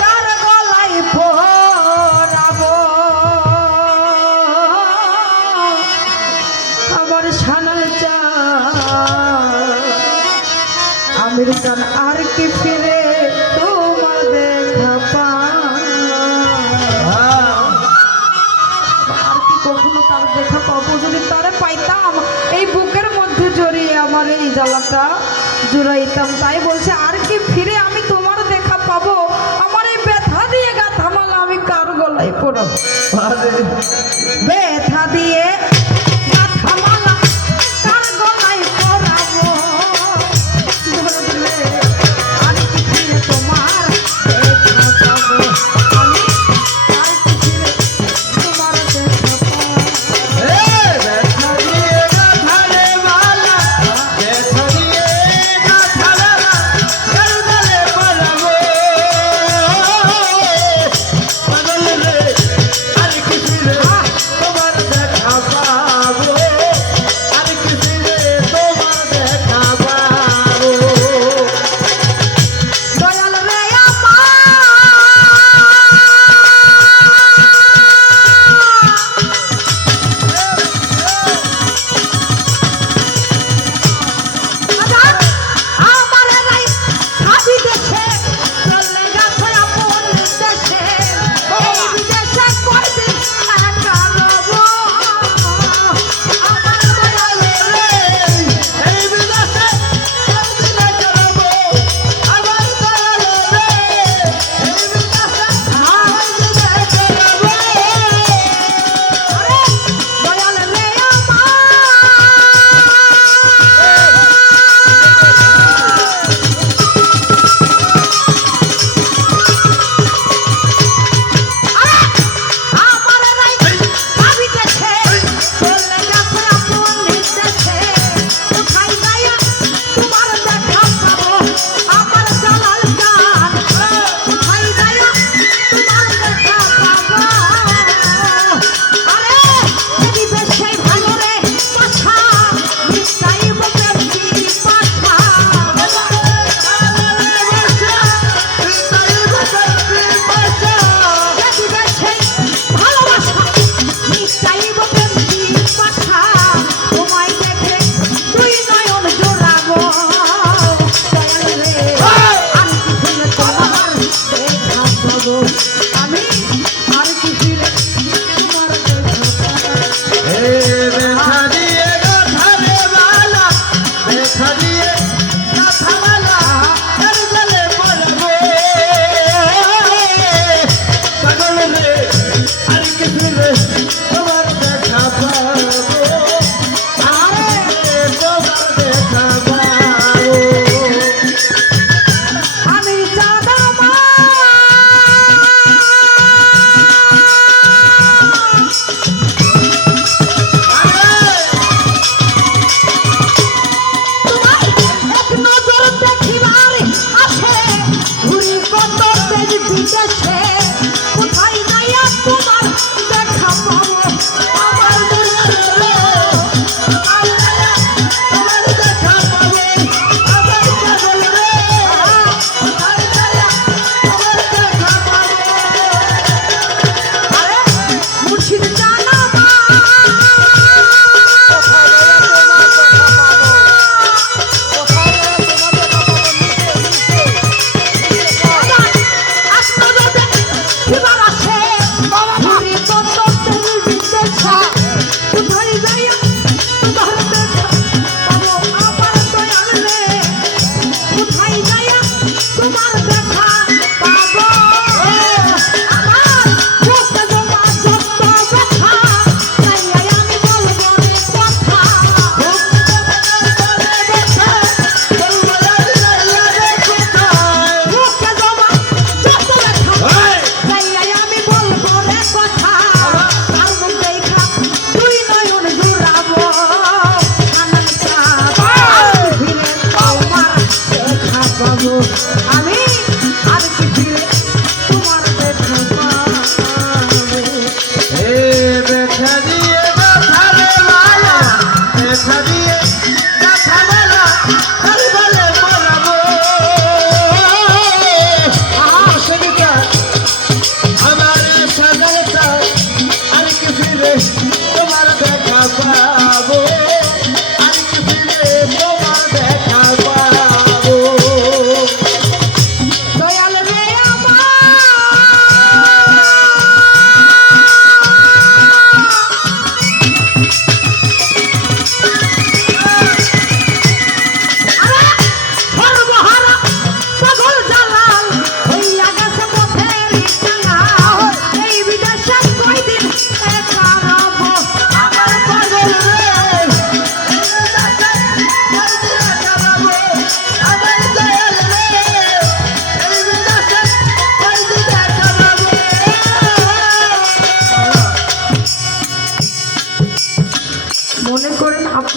তার গলায় পরাবো আমার সানাল চা আমির জান আর কি ফিরে তোমার দেখা আর কি কখনো তার দেখা পাবো? যদি তারে পাইতাম এই বুকের মধ্যে জড়িয়ে আমার এই জ্বালাটা জুড়াইতাম। তাই বলছে আর কি ফিরে আমি তোমার দেখা পাবো? আমার এই ব্যথা দিয়ে গাথা মালা আমি কার গলায় পরাবো? ব্যথা দিয়ে গাথা মালা কার গলায় পরাবো? ধরলে আর কি ফিরে তোমার দেখা পাবো? আমি আর কি ফিরে তোমার দেখা পাবো?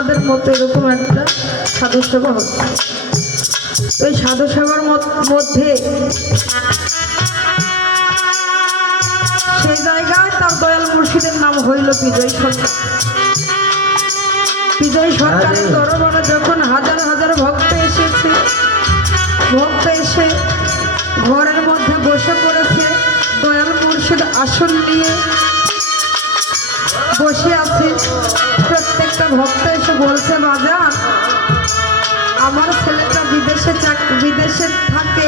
আপনাদের মতো এরকম একটা সাধু সেবা হচ্ছে। ওই সাধু সেবার মধ্যে সেই জায়গায় তার দয়াল মুর্শিদের নাম হইল বিজয় সরকার। বিজয় সরকারের দরবারে যখন হাজার হাজার ভক্ত এসেছে, ভক্ত এসে ঘরের মধ্যে বসে পড়েছে, দয়াল মুর্শিদ আসন নিয়ে বসে আছে। প্রত্যেকটা ভক্ত এসে বলছে, বাজান আমার ছেলেটা বিদেশে থাকে,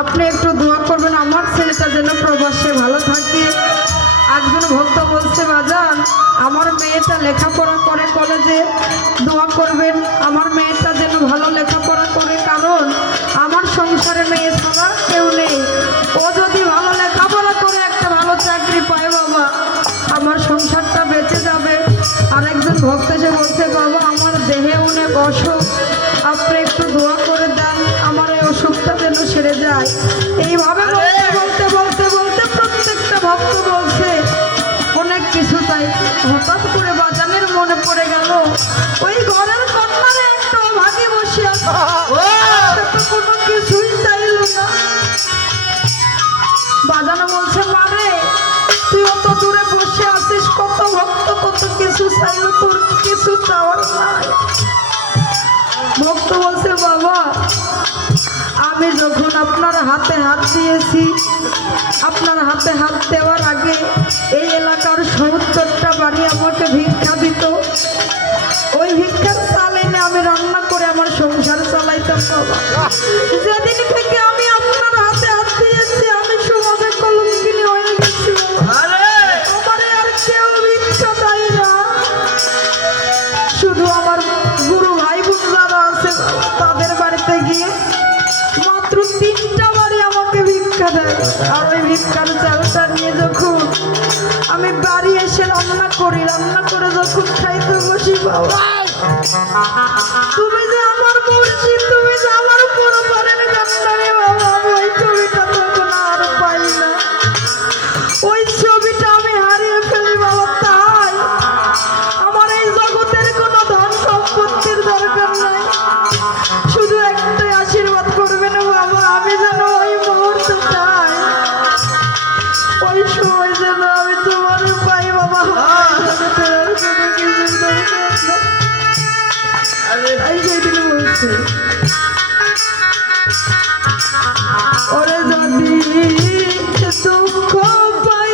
আপনি একটু দোয়া করবেন আমার ছেলেটা যেন প্রবাসে ভালো থাকে। একজন ভক্ত বলছে, বাজান আমার মেয়েটা লেখাপড়া করে কলেজে, দোয়া করবেন আমার মেয়েটা যেন ভালো লেখাপড়া করে, কারণ আমার সংসারে মেয়ে ছাড়া কেউ নেই। ও যদি ভালো লেখাপড়া করে একটা ভালো চাকরি পায় বাবা, আমার সংসারটা বেঁচে যাবে। আর একজন ভক্ত এসে বলছে, বাবা আমার দেহে অনেক অসুখ, আপনি একটু দোয়া করে দেন আমার এই অসুখটা যেন সেরে যায়। এইভাবে বলতে বলতে বলতে বলতে প্রত্যেকটা ভক্ত বলছে অনেক কিছু চাই। হঠাৎ করে বাজানের মনে পড়ে গেল ওই ঘরের কন্যারে একটা ভাগে বসে আছে, কোনো কিছুই চাইল না। বাজানো বলছে, মারে তুই অত দূরে বসে আছিস, কত ভক্ত কত কিছু চাইল, তোর কিছু চাওয়ার নাই। ভক্ত বলছে, বাবা আমি যখন আপনার হাতে হাত দিয়েছি, আপনার হাতে হাত দেওয়ার আগে এই এলাকার ৭০টা বাড়ি আমাকে ভিক্ষা দিত, ওই ভিক্ষার চাল এনে আমি রান্না করে আমার সংসার চালাইতাম। বাবা যেদিন থেকে আমি আপনার হাতে হাত দিয়েছি আমি সমাজে কলঙ্কিনী হয়ে গেছি। আমারে আর কেউ ভিক্ষা দেয় না, শুধু আমার গুরু ভাই বোন যারা আছে তাদের বাড়িতে গিয়ে মাত্র 3টা বাড়ি আমাকে ভিক্ষা দেয়। আর ওই ভিক্ষার চালটা নিয়ে যখন আমি বাড়ি এসে রান্না করি, রান্না করে যখন খাইতে বসি, বাবা তুমি যে আমার মুর্শিদ, তুমি যে আমার পরপারের কান্নারে, বাবা আমি ওই ছবিটা তখন আর পাই না, ওই ছবিটা আমি হারিয়ে ফেলি। বাবা তাই আমার এই জগতের কোনো ধন সম্পত্তির দরকার নাই, শুধু একটাই আশীর্বাদ করবেন বাবা, আমি যেন ওই মুহূর্তে চাই, ওই সময় যেন আমি তোমার পাই বাবা। বলছে ওরে যদি দুঃখ পাই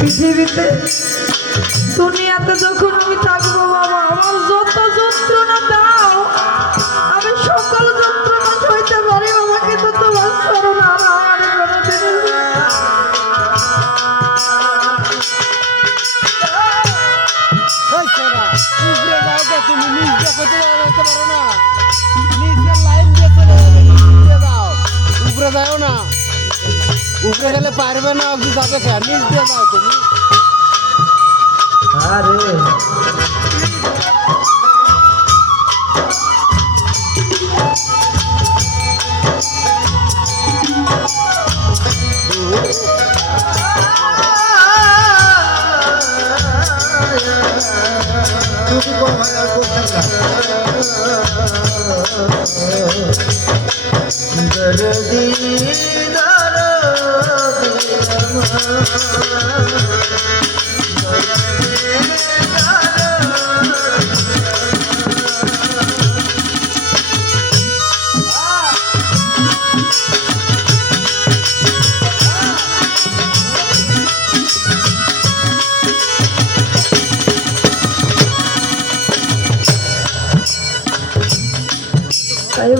পৃথিবীতে দুনিয়াতে যখন আমি থাকবো বাবা, আমার যত যন্ত্রণা দাও আমি সকল যন্ত্রণা সইতে পারি বাবা, কিন্তু তোমার করোনা আমার তুমি নিজে করতে পারো না, নিজের লাইন দিয়ে চলে যাও, উপরে যাও না, উপরে গেলে পারবে না, যাবে খেয়ে নিচ দিয়ে যাও তুমি। আরে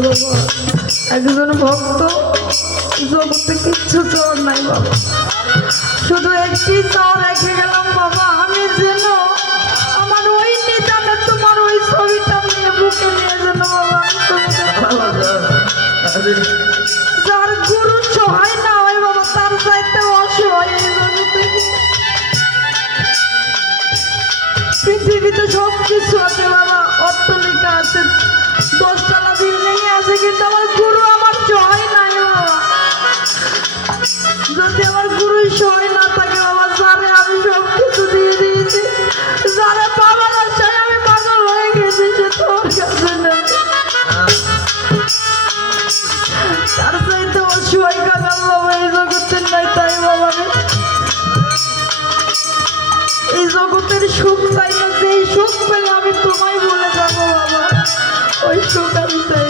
বাবা, একজন ভক্ত জগতে কিচ্ছু চাওয়ার নাই বাবা, শুধু একটি চাওয়া রেখে গেলাম বাবা, আমি যেন আমার ওই নিদানে তোমার ওই ছবিটা নিয়ে বুকে নিয়ে যেন বাবা আমি তোমাকে যার গুরু সহায় না হয় বাবা, তার চাইতে অসহায় এই জগতে। পৃথিবীতে সব কিছু আছে বাবা, অট্টালিকা আছে, 10তলা বিল্ডিং আছে, কিন্তু আমার গুরু আমার সহায় নাই বাবা। যদি আমার গুরু সহায় না থাকে বাবা, যারে আমি সব কিছু দিয়ে দিয়েছি, যারে বাবার আশায় আমি পাগল হয়ে গেছি, সে তোর কাছে নেই। তার চাইতে অসহায় কাঙাল বাবা এই জগতের নাই, তাই বাবা আমি এই জগতের সুখ চাই না, যেই সুখ পেলে আমি তোমায় বলে যাবো বাবা, ওই সুখ আমি চাই